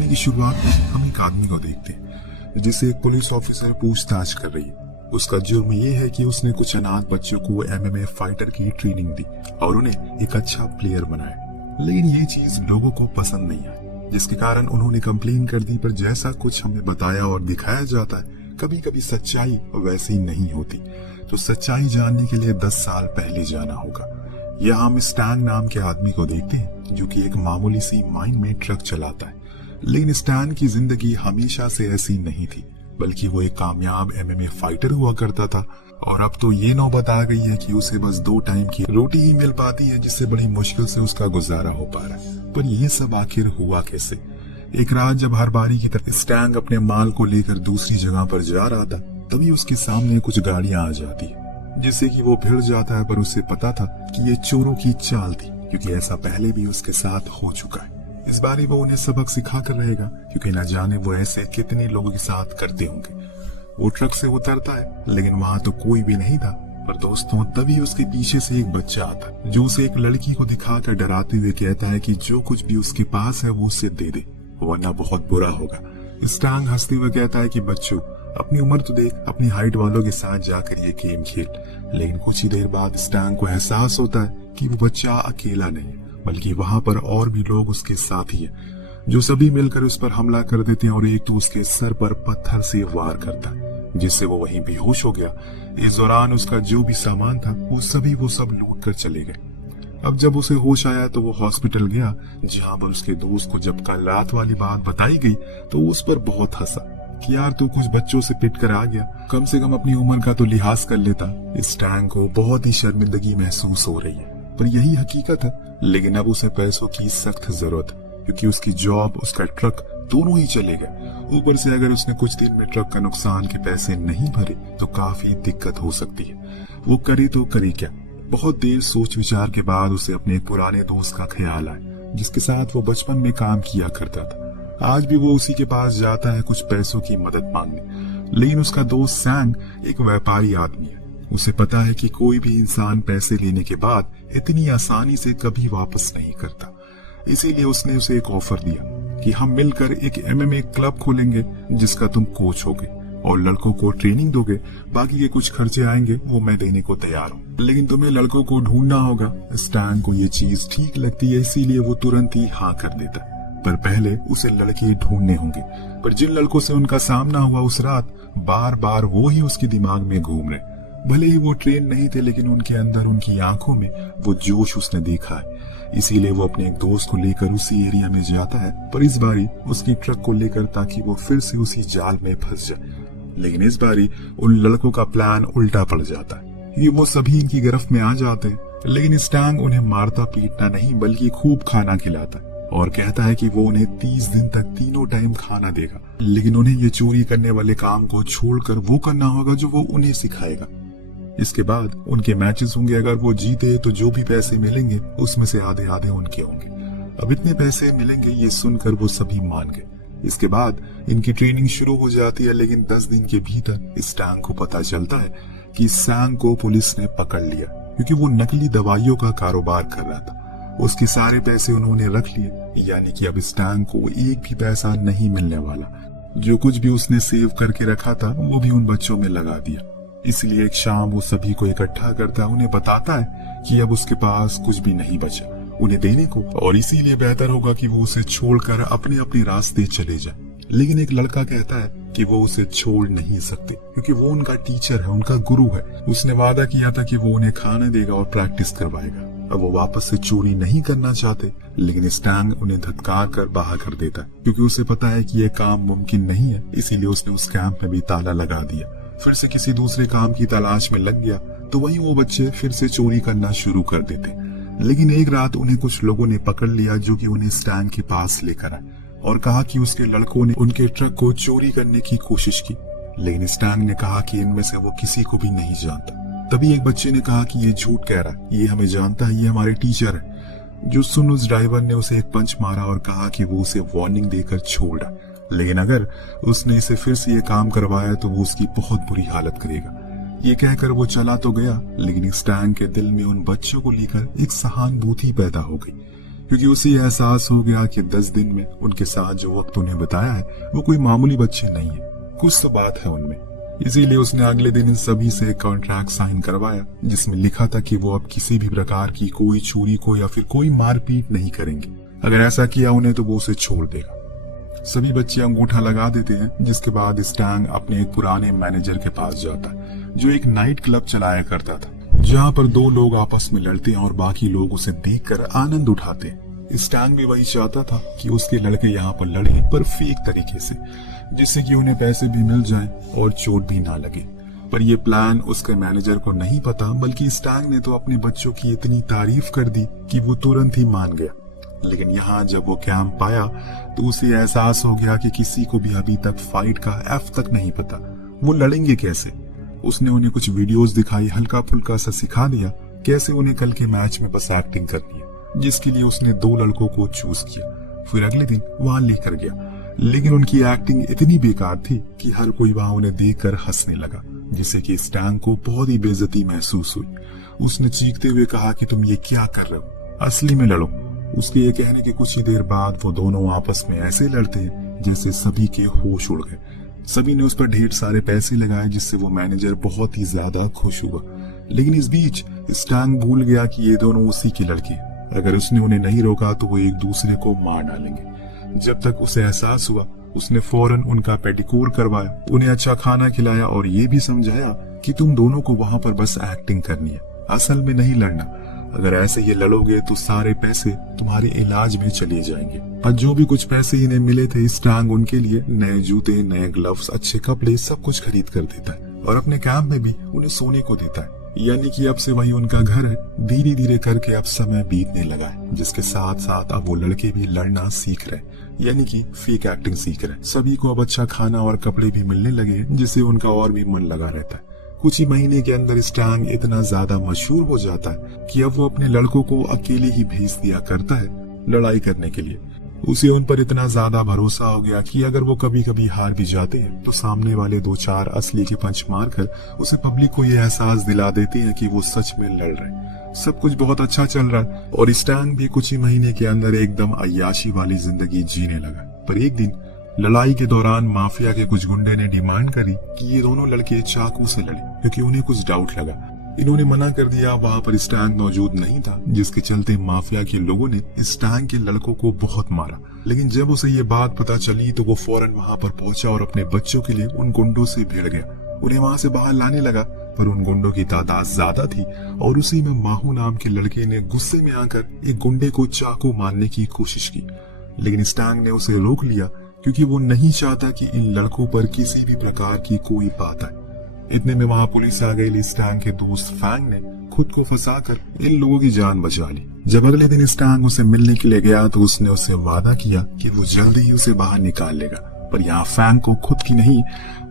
कहानी की शुरुआत हम एक आदमी को देखते हैं जिसे एक पुलिस ऑफिसर पूछताछ कर रही है। उसका जुर्म ये है कि उसने कुछ अनाथ बच्चों को एमएमए फाइटर की ट्रेनिंग दी और उन्हें एक अच्छा प्लेयर बनाया, लेकिन ये चीज लोगों को पसंद नहीं आई, जिसके कारण उन्होंने कंप्लेन कर दी। पर जैसा कुछ हमें बताया और दिखाया जाता है, कभी कभी सच्चाई वैसी नहीं होती। तो सच्चाई जानने के लिए 10 साल पहले जाना होगा। यहाँ हम स्टैन नाम के आदमी को देखते हैं जो कि एक मामूली सी माइन में ट्रक चलाता है, लेकिन स्टैन की जिंदगी हमेशा से ऐसी नहीं थी, बल्कि वो एक कामयाब एमएमए फाइटर हुआ करता था। और अब तो ये नौबत आ गई है कि उसे बस 2 टाइम की रोटी ही मिल पाती है, जिससे बड़ी मुश्किल से उसका गुजारा हो पा रहा है। पर ये सब आखिर हुआ कैसे? एक रात जब हर बारी की तरह स्टैन अपने माल को लेकर दूसरी जगह पर जा रहा था, तभी उसके सामने कुछ गाड़ियां आ जाती है, जिससे कि वो भिड़ जाता है। पर उसे पता था कि ये चोरों की चाल थी, क्योंकि ऐसा पहले भी उसके साथ हो चुका है। इस बारी वो उन्हें सबक सिखा कर रहेगा, क्योंकि न जाने वो ऐसे कितने लोगों के साथ करते होंगे। वो ट्रक से उतरता है, लेकिन वहां तो कोई भी नहीं था। पर दोस्तों, तभी उसके पीछे से एक बच्चा आता है जो उसे एक लड़की को दिखाकर डराते हुए कहता है कि जो कुछ भी उसके पास है वो उसे दे दे, वरना बहुत बुरा होगा। स्टांग हंसते हुए कहता है कि बच्चों, अपनी उम्र तो देख, अपनी हाइट वालों के साथ जाकर ये गेम खेल। लेकिन कुछ ही देर बाद स्टांग को एहसास होता है कि वो बच्चा अकेला नहीं, बल्कि वहां पर और भी लोग उसके साथ ही है, जो सभी मिलकर उस पर हमला कर देते हैं। और एक तो उसके सर पर पत्थर से वार करता है, जिससे वो वहीं बेहोश हो गया। इस दौरान उसका जो भी सामान था वो सब लूट कर चले गए। अब जब उसे होश आया तो वो हॉस्पिटल गया, जहां पर उसके दोस्त को जब कल रात वाली बात बताई गई तो उस पर बहुत हंसा कि यार तू कुछ बच्चों से पिट कर आ गया, कम से कम अपनी उम्र का तो लिहाज कर लेता। इस टैंक को बहुत ही शर्मिंदगी महसूस हो रही है, पर यही हकीकत है। लेकिन अब उसे पैसों की सख्त जरूरत है, क्योंकि उसकी जॉब, उसका ट्रक दोनों ही चले गए। ऊपर से अगर उसने कुछ दिन में ट्रक का नुकसान के पैसे नहीं भरे तो काफी दिक्कत हो सकती है। वो करे तो करे क्या? बहुत देर सोच विचार के बाद उसे अपने एक पुराने दोस्त का ख्याल आया, जिसके साथ वो बचपन में काम किया करता था। आज भी वो उसी के पास जाता है कुछ पैसों की मदद मांगने। लेकिन उसका दोस्त सैंग एक व्यापारी आदमी है। उसे पता है कि कोई भी इंसान पैसे लेने के बाद इतनी आसानी से कभी वापस नहीं करता। इसीलिए उसने उसे एक ऑफर दिया कि हम मिलकर एक एमएमए क्लब खोलेंगे, जिसका तुम कोच होगे और लड़कों को ट्रेनिंग दोगे। बाकी के कुछ खर्चे आएंगे वो मैं देने को तैयार हूँ, लेकिन तुम्हें लड़कों को ढूंढना होगा। स्टैन को ये चीज ठीक लगती है, इसीलिए वो तुरंत ही हाँ कर देता है। पर पहले उसे लड़के ढूंढने होंगे। पर जिन लड़कों से उनका सामना हुआ उस रात, बार बार वो ही उसके दिमाग में घूम रहे। भले ही वो ट्रेन नहीं थे, लेकिन उनके अंदर, उनकी आंखों में वो जोश उसने देखा है। इसीलिए वो अपने एक दोस्त को लेकर उसी एरिया में जाता है, पर इस बारी उसकी ट्रक को लेकर, ताकि वो फिर से उसी जाल में फंस जाए। लेकिन इस बारी उन लड़कों का प्लान उल्टा पड़ जाता है, कि वो सभी इनकी गिरफ्त में आ जाते हैं। लेकिन स्टैंग उन्हें मारता पीटना नहीं, बल्कि खूब खाना खिलाता है और कहता है कि वो उन्हें 30 दिन तक तीनों टाइम खाना देगा। लेकिन उन्हें ये चोरी करने वाले काम को छोड़कर वो करना होगा जो वो उन्हें सिखाएगा। इसके बाद उनके मैचेस होंगे। अगर वो जीते तो जो भी पैसे मिलेंगे उसमें से आधे आधे उनके होंगे। अब इतने पैसे मिलेंगे, ये सुनकर वो सभी मान गए। इसके बाद इनकी ट्रेनिंग शुरू हो जाती है। लेकिन 10 दिन के भीतर स्टैंग को पता चलता है कि सैंग को पुलिस ने पकड़ लिया, क्योंकि वो नकली दवाइयों का कारोबार कर रहा था। उसके सारे पैसे उन्होंने रख लिए, यानी कि अब स्टैंग को एक भी पैसा नहीं मिलने वाला। जो कुछ भी उसने सेव करके रखा था वो भी उन बच्चों में लगा दिया। इसलिए एक शाम वो सभी को इकट्ठा करता है, उन्हें बताता है कि अब उसके पास कुछ भी नहीं बचा उन्हें देने को, और इसीलिए बेहतर होगा कि वो उसे छोड़कर अपने अपने रास्ते चले जाए। लेकिन एक लड़का कहता है कि वो उसे छोड़ नहीं सकते, क्योंकि वो उनका टीचर है, उनका गुरु है। उसने वादा किया था कि वो उन्हें खाना देगा और प्रैक्टिस करवाएगा। अब वो वापस से चोरी नहीं करना चाहते, लेकिन स्टैंग उन्हें धत्कार कर बाहर कर देता है, क्योंकि उसे पता है कि यह काम मुमकिन नहीं है। इसीलिए उसने उस कैंप में भी ताला लगा दिया। फिर से किसी दूसरे काम की तलाश में लग गया, तो वहीं वो बच्चे फिर से चोरी करना शुरू कर देते। लेकिन एक रात उन्हें कुछ लोगों ने पकड़ लिया, जो कि उन्हें स्टैंग के पास लेकर आए और कहा कि उसके लड़कों ने उनके ट्रक को चोरी करने की कोशिश की। लेकिन स्टैंग ने कहा कि इनमें से वो किसी को भी नहीं जानता। तभी एक बच्चे ने कहा कि ये झूठ कह रहा है, ये हमें जानता है, ये हमारे टीचर है। जो सुन उस ड्राइवर ने उसे एक पंच मारा और कहा कि वो उसे वार्निंग देकर छोड़ रहा, लेकिन अगर उसने इसे फिर से ये काम करवाया तो वो उसकी बहुत बुरी हालत करेगा। ये कहकर वो चला तो गया, लेकिन स्टैंग के दिल में उन बच्चों को लेकर एक सहानुभूति पैदा हो गई, क्योंकि उसे एहसास हो गया कि 10 दिन में उनके साथ जो वक्त उन्हें बताया है वो कोई मामूली बच्चे नहीं है, कुछ तो बात है उनमें। इसीलिए उसने अगले दिन इन सभी से कॉन्ट्रैक्ट साइन करवाया जिसमें लिखा था कि वो अब किसी भी प्रकार की कोई चोरी को या फिर कोई मारपीट नहीं करेंगे। अगर ऐसा किया उन्हें तो वो उसे छोड़ देगा। सभी बच्चे अंगूठा लगा देते हैं, जिसके बाद स्टैंग अपने एक पुराने मैनेजर के पास जाता है जो एक नाइट क्लब चलाया करता था, जहाँ पर 2 लोग आपस में लड़ते हैं और बाकी लोग उसे देखकर आनंद उठाते हैं। स्टैंग भी वही चाहता था कि उसके लड़के यहाँ पर लड़े, पर फेक तरीके से, जिससे कि उन्हें पैसे भी मिल जाएं और चोट भी ना लगे। पर यह प्लान उसके मैनेजर को नहीं पता, बल्कि स्टैंग ने तो अपने बच्चों की इतनी तारीफ कर दी कि वो तुरंत ही मान गया। लेकिन यहाँ जब वो कैंप आया तो उसे एहसास हो गया कि किसी को भी अभी तक फाइट का एफ तक नहीं पता, वो लड़ेंगे कैसे। उसने उन्हें कुछ वीडियोस दिखाई, हल्का फुल्का सा सिखा दिया कैसे उन्हें कल के मैच में बस एक्टिंग करनी है, जिसके लिए उसने 2 लड़कों को चूज किया। फिर अगले दिन वहां लेकर गया, लेकिन उनकी एक्टिंग इतनी बेकार थी कि हर कोई वहां उन्हें देखकर हंसने लगा, जिससे कि स्टैंग को बहुत ही बेइज्जती महसूस हुई। उसने चीखते हुए कहा कि तुम ये क्या कर रहे हो, असली में लड़ो। उसके ये कहने के कुछ ही देर बाद वो दोनों आपस में ऐसे लड़ते हैं जैसे सभी के होश उड़ गए। सभी ने उस पर ढेर सारे पैसे लगाए, जिससे वो मैनेजर बहुत ही ज्यादा खुश हुआ। लेकिन इस बीच स्टैंग भूल गया कि ये दोनों उसी के लड़के हैं। अगर उसने उन्हें नहीं रोका तो वो एक दूसरे को मार डालेंगे। जब तक उसे एहसास हुआ उसने फौरन उनका पेडिक्योर करवाया, उन्हें अच्छा खाना खिलाया और ये भी समझाया कि तुम दोनों को वहां पर बस एक्टिंग करनी है, असल में नहीं लड़ना। अगर ऐसे ये लड़ोगे तो सारे पैसे तुम्हारे इलाज में चले जाएंगे। और जो भी कुछ पैसे इन्हें मिले थे, स्टैंग उनके लिए नए जूते, नए ग्लव्स, अच्छे कपड़े सब कुछ खरीद कर देता है और अपने कैंप में भी उन्हें सोने को देता है। यानी कि अब से वही उनका घर है। धीरे धीरे करके अब समय बीतने लगा है, जिसके साथ साथ अब वो लड़के भी लड़ना सीख रहे, यानी कि फेक एक्टिंग सीख रहे। सभी को अब अच्छा खाना और कपड़े भी मिलने लगे, जिससे उनका और भी मन लगा रहता है। कुछ ही महीने के अंदर स्टैंग इतना ज्यादा मशहूर हो जाता है कि अब वो अपने लड़कों को अकेले ही भेज दिया करता है लड़ाई करने के लिए। उसे उन पर इतना ज्यादा भरोसा हो गया कि अगर वो कभी कभी हार भी जाते हैं तो सामने वाले 2-4 असली के पंच मारकर उसे पब्लिक को ये एहसास दिला देते हैं कि वो सच में लड़ रहे हैं। सब कुछ बहुत अच्छा चल रहा है और स्टैंग भी कुछ ही महीने के अंदर एकदम अय्याशी वाली जिंदगी जीने लगा। पर एक दिन लड़ाई के दौरान माफिया के कुछ गुंडे ने डिमांड करी कि ये दोनों लड़के चाकू से लड़े, क्योंकि उन्हें कुछ डाउट लगा। इन्होंने मना कर दिया। वहां पर स्टैंग मौजूद नहीं था, जिसके चलते माफिया के लोगों ने स्टैंग के लड़कों को बहुत मारा। लेकिन जब उसे ये बात पता चली तो वो फौरन वहां पर पहुंचा और अपने बच्चों के लिए उन गुंडों से भिड़ गया। उन्हें वहां से बाहर लाने लगा, पर उन गुंडों की तादाद ज्यादा थी और उसी में माहू नाम के लड़के ने गुस्से में आकर एक गुंडे को चाकू मारने की कोशिश की। लेकिन स्टैंग ने उसे रोक लिया, क्योंकि वो नहीं चाहता कि इन लड़कों पर किसी भी प्रकार की कोई बात आए। इतने में वहां पुलिस आ गई। स्टैंग के दोस्त फैंग ने खुद को फंसाकर इन लोगों की जान बचा ली। जब अगले दिन स्टैंग उसे मिलने के लिए गया तो उसने उससे वादा किया कि वो जल्दी ही उसे बाहर निकाल लेगा। पर यहाँ फैंग को खुद की नहीं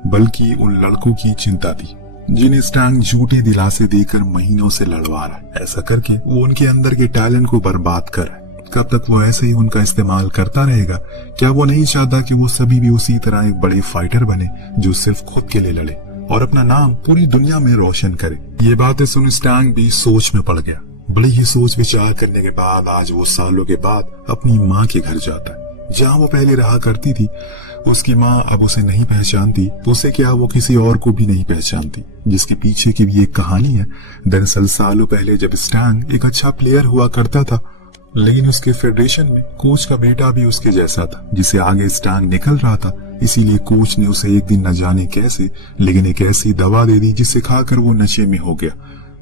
बल्कि उन लड़कों की चिंता थी, जिन्हें स्टैंग झूठे दिलासे देकर महीनों से लड़वा रहा है। ऐसा करके वो उनके अंदर के टैलेंट को बर्बाद कर रहा है। कब तक वो ऐसे ही उनका इस्तेमाल करता रहेगा? क्या वो नहीं चाहता कि वो सभी भी उसी तरह एक बड़े फाइटर बने जो सिर्फ खुद के लिए लड़े और अपना नाम पूरी दुनिया में रोशन करे? ये बातें सुन स्टैंग भी सोच में पड़ गया। बड़ी ही सोच विचार करने के बाद आज वो सालों के बाद अपनी माँ के घर जाता है, जहाँ वो पहले रहा करती थी। उसकी माँ अब उसे नहीं पहचानती, तो उसे क्या वो किसी और को भी नहीं पहचानती, जिसके पीछे की भी एक कहानी है। दरअसल सालों पहले जब स्टैंग एक अच्छा प्लेयर हुआ करता था, लेकिन उसके फेडरेशन में कोच का बेटा भी उसके जैसा था, जिसे आगे स्टैंग निकल रहा था। इसीलिए कोच ने उसे एक दिन न जाने कैसे लेकिन एक ऐसी दवा दे दी जिसे खाकर वो नशे में हो गया।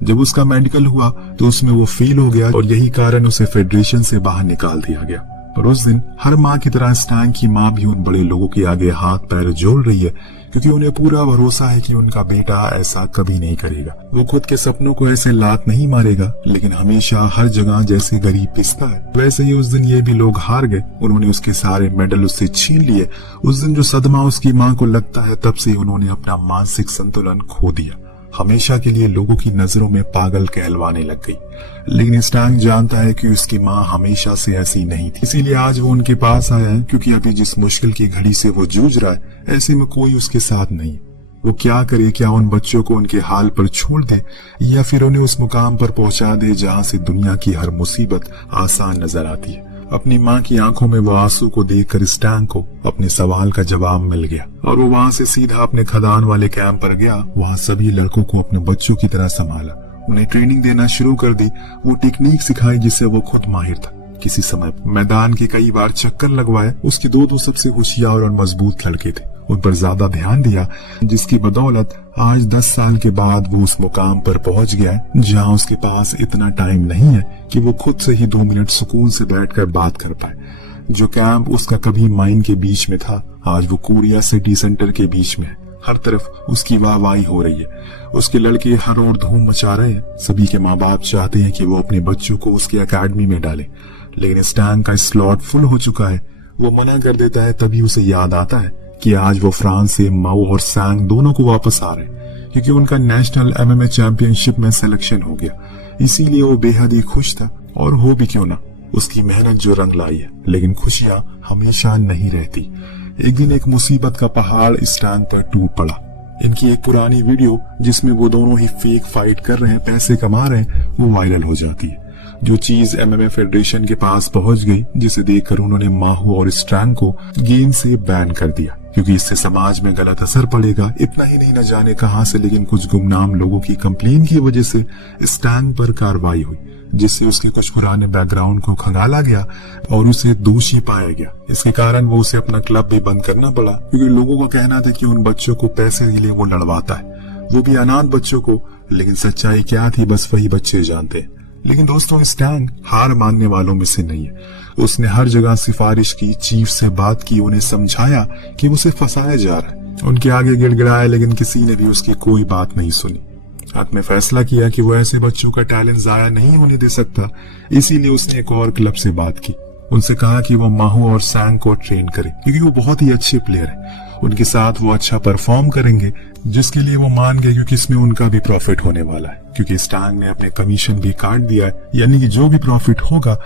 जब उसका मेडिकल हुआ तो उसमें वो फेल हो गया और यही कारण उसे फेडरेशन से बाहर निकाल दिया गया। पर उस दिन हर माँ की तरह स्टैंग की माँ भी उन बड़े लोगों के आगे हाथ पैर जोड़ रही है, क्योंकि उन्हें पूरा भरोसा है कि उनका बेटा ऐसा कभी नहीं करेगा। वो खुद के सपनों को ऐसे लात नहीं मारेगा, लेकिन हमेशा हर जगह जैसे गरीब पिसता है, वैसे ही उस दिन ये भी लोग हार गए। उन्होंने उसके सारे मेडल उससे छीन लिए। उस दिन जो सदमा उसकी माँ को लगता है, तब से उन्होंने अपना मानसिक संतुलन खो दिया। हमेशा के लिए लोगों की नजरों में पागल कहलवाने लग गई। लेकिन स्टैंग जानता है कि उसकी माँ हमेशा से ऐसी नहीं थी, इसीलिए आज वो उनके पास आया है, क्योंकि अभी जिस मुश्किल की घड़ी से वो जूझ रहा है, ऐसे में कोई उसके साथ नहीं। वो क्या करे? क्या उन बच्चों को उनके हाल पर छोड़ दे या फिर उन्हें उस मुकाम पर पहुंचा दे जहां से दुनिया की हर मुसीबत आसान नजर आती है? अपनी माँ की आंखों में वो आंसू को देखकर स्टैंग को अपने सवाल का जवाब मिल गया और वो वहां से सीधा अपने खदान वाले कैंप पर गया। वहां सभी लड़कों को अपने बच्चों की तरह संभाला, उन्हें ट्रेनिंग देना शुरू कर दी, वो टेक्निक सिखाई जिससे वो खुद माहिर था। किसी समय मैदान के कई बार चक्कर लगवाए। उसके दो सबसे होशियार और मजबूत लड़के थे, उन पर ज्यादा ध्यान दिया, जिसकी बदौलत आज 10 साल के बाद वो उस मुकाम पर पहुंच गया है जहां उसके पास इतना टाइम नहीं है कि वो खुद से ही 2 मिनट सुकून से बैठकर बात कर पाए। जो कैंप उसका कभी माइन के बीच में था, आज वो कोरिया सिटी सेंटर के बीच में है। हर तरफ उसकी वाहवाही हो रही है, उसके लड़के हर ओर धूम मचा रहे हैं। सभी के माँ बाप चाहते हैं कि वो अपने बच्चों को उसकी एकेडमी में डाले, लेकिन स्टैंग का स्लॉट फुल हो चुका है। वो मना कर देता है। तभी उसे याद आता है कि आज वो फ्रांस से माओ और सैंग दोनों को वापस आ रहे हैं, क्योंकि उनका नेशनल MMA चैंपियनशिप में सिलेक्शन हो गया। इसीलिए वो बेहद ही खुश था। और हो भी क्यों ना, उसकी मेहनत जो रंग लाई है। लेकिन खुशियां हमेशा नहीं रहती। एक दिन एक मुसीबत का पहाड़ स्टैंग पर टूट पड़ा। इनकी एक पुरानी वीडियो जिसमें वो दोनों ही फेक फाइट कर रहे हैं, पैसे कमा रहे हैं, वो वायरल हो जाती है। जो चीज MMA फेडरेशन के पास पहुंच गई, जिसे देखकर उन्होंने माहू और स्टैंग को गेम से बैन कर दिया, क्योंकि इससे समाज में गलत असर पड़ेगा। इतना ही नहीं, न जाने कहां से, लेकिन कुछ गुमनाम लोगों की कंप्लेन की वजह से स्टैंग पर कार्रवाई हुई, जिससे उसके कुछ पुराने बैकग्राउंड को खंगाला गया और उसे दोषी पाया गया। इसके कारण वो उसे अपना क्लब भी बंद करना पड़ा, क्योंकि लोगों का कहना था कि उन बच्चों को पैसे के लिए वो लड़वाता है, वो भी अनाथ बच्चों को। लेकिन सच्चाई क्या थी, बस वही बच्चे जानते हैं। लेकिन दोस्तों, स्टैंग हार मानने वालों में से नहीं है। उसने हर जगह सिफारिश की, चीफ से बात की, उन्हें समझाया कि उसे फंसाया जा रहा है। उनके आगे गिड़गिड़ाया, लेकिन किसी ने भी उसकी कोई बात नहीं सुनी। ने फैसला किया कि वो ऐसे बच्चों का टैलेंट जाया नहीं होने दे सकता। इसीलिए उसने एक और क्लब से बात की, उनसे कहा कि वो माहू और सैंग को ट्रेन करे, क्योंकि वो बहुत ही अच्छे प्लेयर हैं। उनके साथ वो अच्छा परफॉर्म करेंगे, जिसके लिए वो मान गए, क्योंकि इसमें उनका भी प्रॉफिट होने वाला है। क्योंकि स्टैंग ने अपने कमीशन भी काट दिया है, यानी कि जो भी प्रॉफिट होगा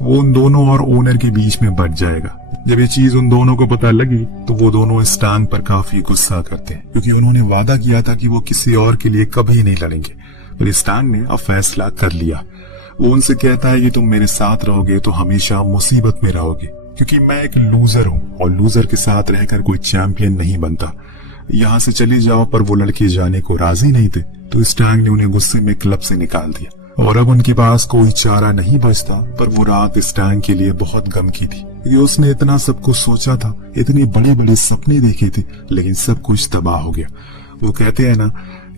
वो उन दोनों और ओनर के बीच में बट जाएगा। जब ये चीज उन दोनों को पता लगी तो वो दोनों स्टैंग पर काफी गुस्सा करते हैं, क्योंकि उन्होंने वादा किया था कि वो किसी और के लिए कभी नहीं लड़ेंगे। पर स्टैंग ने अब फैसला कर लिया। वो उनसे कहता है कि तुम मेरे साथ रहोगे तो हमेशा मुसीबत में रहोगे, क्योंकि मैं एक लूजर हूँ और लूजर के साथ रहकर कोई चैंपियन नहीं बनता। यहाँ से चले जाओ। पर वो लड़के जाने को राजी नहीं थे, तो स्टैंग ने उन्हें गुस्से में क्लब से निकाल दिया। और अब उनके पास कोई चारा नहीं बचता। पर वो रात स्टैंग के लिए बहुत गम की थी, क्योंकि उसने इतना सब कुछ सोचा था, इतने बड़े बड़े सपने देखे थे, लेकिन सब कुछ तबाह हो गया। वो कहते हैं ना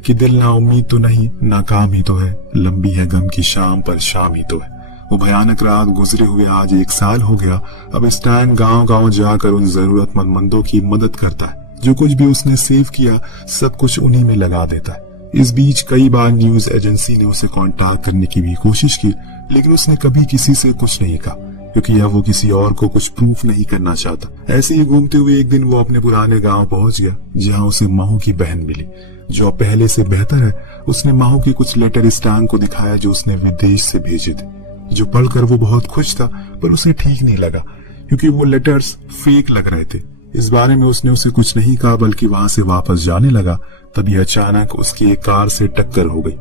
कि दिल ना उम्मीद तो नहीं, नाकाम ही तो है, लंबी है गम की शाम पर शाम ही तो है। वो भयानक रात गुजरे हुए आज 1 साल हो गया। अब स्टैंग गांव-गांव जाकर उन जरूरतमंदों की मदद करता है। जो कुछ भी उसने सेव किया सब कुछ उन्हीं में लगा देता है। इस बीच कई बार न्यूज एजेंसी ने उसे कांटेक्ट करने की भी कोशिश की, लेकिन उसने कभी किसी से कुछ नहीं कहा, क्योंकि अब वो किसी और को कुछ प्रूफ नहीं करना चाहता। ऐसे ही घूमते हुए एक दिन वो अपने पुराने गांव पहुंच गया, जहां उसे माहू की बहन मिली, जो पहले से बेहतर है। उसने माहू के कुछ लेटर स्टैंग को दिखाया जो उसने विदेश से भेजे थे, जो पढ़कर वो बहुत खुश था। पर उसे ठीक नहीं लगा, क्योंकि वो लेटर्स फेक लग रहे थे। इस बारे में उसने उसे कुछ नहीं कहा, बल्कि वहां से वापस जाने लगा। तभी अचानक उसकी एक कार से टक्कर हो गई,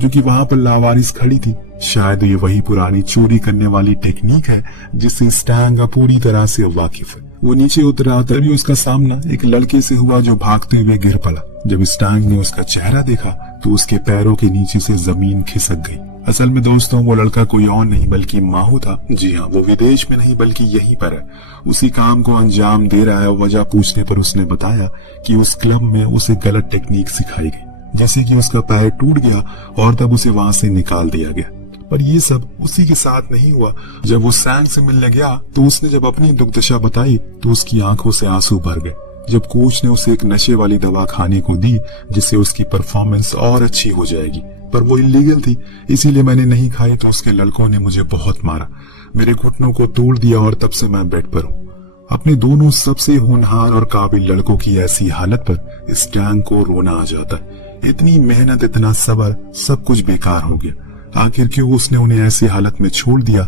जो कि वहां पर लावारिस खड़ी थी। शायद ये वही पुरानी चोरी करने वाली टेक्निक है जिससे स्टैंग पूरी तरह से वाकिफ है। वो नीचे उतरा, तभी उसका सामना एक लड़के से हुआ जो भागते हुए गिर पड़ा। जब स्टैंग ने उसका चेहरा देखा तो उसके पैरों के नीचे से जमीन खिसक गई। असल में दोस्तों, वो लड़का कोई और नहीं बल्कि माहू था। जी हाँ, वो विदेश में नहीं बल्कि यहीं पर है, उसी काम को अंजाम दे रहा है। वजह पूछने पर उसने बताया कि उस क्लब में उसे गलत टेक्निक सिखाई गई, जैसे कि उसका पैर टूट गया और तब उसे वहां से निकाल दिया गया। पर ये सब उसी के साथ नहीं हुआ। जब वो सैंग से मिलने गया तो उसने जब अपनी दुर्दशा बताई तो उसकी आंखों से आंसू भर गए। जब कोच ने उसे एक नशे वाली दवा खाने को दी जिससे उसकी परफॉर्मेंस और अच्छी हो जाएगी, पर वो इलीगल थी, इसीलिए मैंने नहीं खाई। तो उसके लड़कों ने मुझे बहुत मारा, मेरे घुटनों को तोड़ दिया और तब से मैं बेड पर हूँ। अपने दोनों सबसे होनहार और काबिल लड़कों की ऐसी हालत पर स्टैंग को रोना आ जाता है। इतनी मेहनत, इतना सब्र, सब कुछ बेकार हो गया। आखिर क्यों उसने उन्हें ऐसी हालत में छोड़ दिया?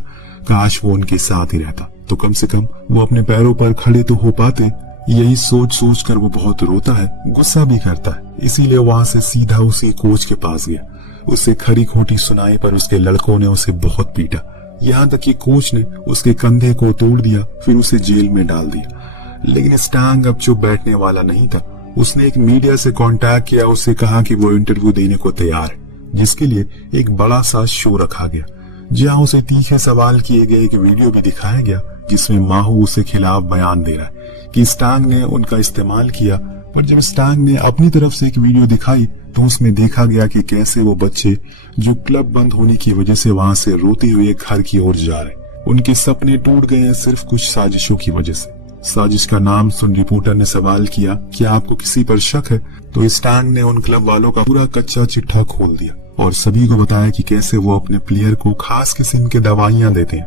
काश वो उनके साथ ही रहता तो कम से कम वो अपने पैरों पर खड़े तो हो पाते। यही सोच सोच कर वो बहुत रोता है, गुस्सा भी करता है। इसीलिए वहां से सीधा उसी कोच के पास गया। उसे खरी खोटी सुनाई, पर उसके लड़कों ने उसे बहुत पीटा। यहाँ तक कि कोच ने उसके कंधे को तोड़ दिया, फिर उसे जेल में डाल दिया। लेकिन स्टांग अब चुप बैठने वाला नहीं था। उसने एक मीडिया से कांटेक्ट किया, उससे कहा कि वो इंटरव्यू देने को तैयार है, जिसके लिए एक बड़ा सा शो रखा गया, जहां उसे तीखे सवाल किए गए। एक वीडियो भी दिखाया गया जिसमें माहू उसके खिलाफ बयान दे रहा है कि स्टांग ने उनका इस्तेमाल किया। पर जब स्टांग ने अपनी तरफ से एक वीडियो दिखाई तो उसमें देखा गया कि कैसे वो बच्चे जो क्लब बंद होने की वजह से वहां से रोते हुए घर की ओर जा रहे, उनके सपने टूट गए हैं सिर्फ कुछ साजिशों की वजह से। साजिश का नाम सुन रिपोर्टर ने सवाल किया, क्या आपको किसी पर शक है? तो स्टांग ने उन क्लब वालों का पूरा कच्चा चिट्ठा खोल दिया और सभी को बताया कि कैसे वो अपने प्लेयर को खास किस्म के दवाइयां देते हैं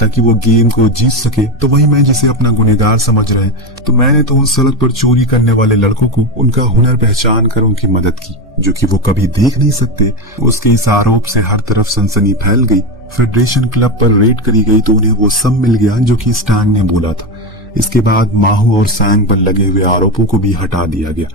ताकि वो गेम को जीत सके। तो वही मैं जिसे अपना गुनहगार समझ रहे हैं, तो मैंने तो उस सड़क पर चोरी करने वाले लड़कों को उनका हुनर पहचान कर उनकी मदद की, जो कि वो कभी देख नहीं सकते। उसके इस आरोप से हर तरफ सनसनी फैल गई। फेडरेशन क्लब पर रेड करी गई तो उन्हें वो सब मिल गया जो कि स्टांग ने बोला था। इसके बाद माहू और सैंग पर लगे हुए आरोपों को भी हटा दिया गया।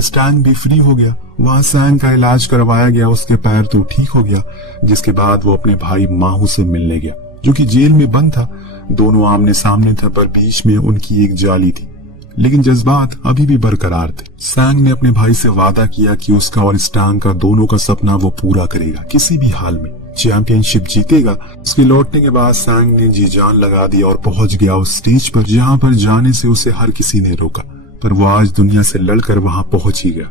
स्टांग भी फ्री हो गया। वहां सैंग का इलाज करवाया गया, उसके पैर तो ठीक हो गया, जिसके बाद वो अपने भाई माहू से मिलने गया जो कि जेल में बंद था। दोनों आमने सामने थे पर बीच में उनकी एक जाली थी, लेकिन जज्बात अभी भी बरकरार थे। सैंग ने अपने भाई से वादा किया कि उसका और स्टांग का दोनों का सपना वो पूरा करेगा, किसी भी हाल में चैंपियनशिप जीतेगा। उसके लौटने के बाद सैंग ने जी जान लगा दी और पहुंच गया उस स्टेज पर जहां पर जाने से उसे हर किसी ने रोका, पर वो आज दुनिया से लड़कर वहां पहुंच ही गया।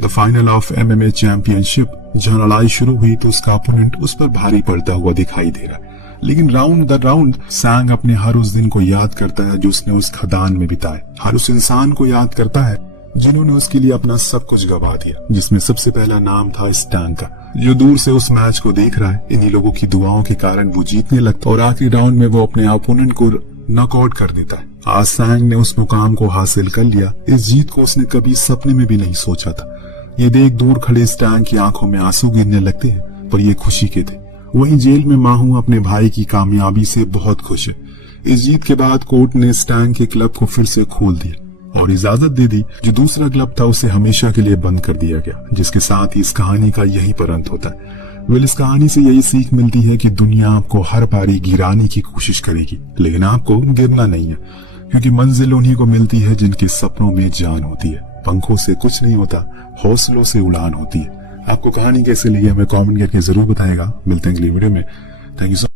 The final of MMA championship. जहां लड़ाई शुरू हुई तो उसका अपोनेंट उस पर भारी पड़ता हुआ दिखाई दे रहा है, लेकिन राउंड द राउंड सैंग अपने हर उस दिन को याद करता है जो उसने उस खदान में बिताया। हर उस इंसान को याद करता है जिन्होंने उसके लिए अपना सब कुछ गवा दिया, जिसमें सबसे पहला नाम था स्टांग का, जो दूर से उस मैच को देख रहा है। इन्हीं लोगों की दुआओं के कारण वो जीतने लगता और आखिरी राउंड में वो अपने अपोनेंट को नॉकआउट कर देता है। आज सैंग ने उस मुकाम को हासिल कर लिया। इस जीत को उसने कभी सपने में भी नहीं सोचा था। ये देख दूर खड़े स्टांग की आंखों में आंसू गिरने लगते हैं, पर ये खुशी के थे। वहीं जेल में माहू अपने भाई की कामयाबी से बहुत खुश है। इस जीत के बाद कोर्ट ने स्टांग के क्लब को फिर से खोल दिया और इजाजत दे दी। जो दूसरा क्लब था उसे हमेशा के लिए बंद कर दिया गया, जिसके साथ ही इस कहानी का यही पर अंत होता है। इस कहानी से यही सीख मिलती है कि दुनिया आपको हर बारी गिराने की कोशिश करेगी, लेकिन आपको गिरना नहीं है, क्योंकि मंजिल उन्हीं को मिलती है जिनके सपनों में जान होती है। पंखों से कुछ नहीं होता, हौसलों से उड़ान होती है। आपको कहानी कैसे लगी हमें कमेंट करके जरूर बताएगा। मिलते हैं अगली वीडियो में। Thank you so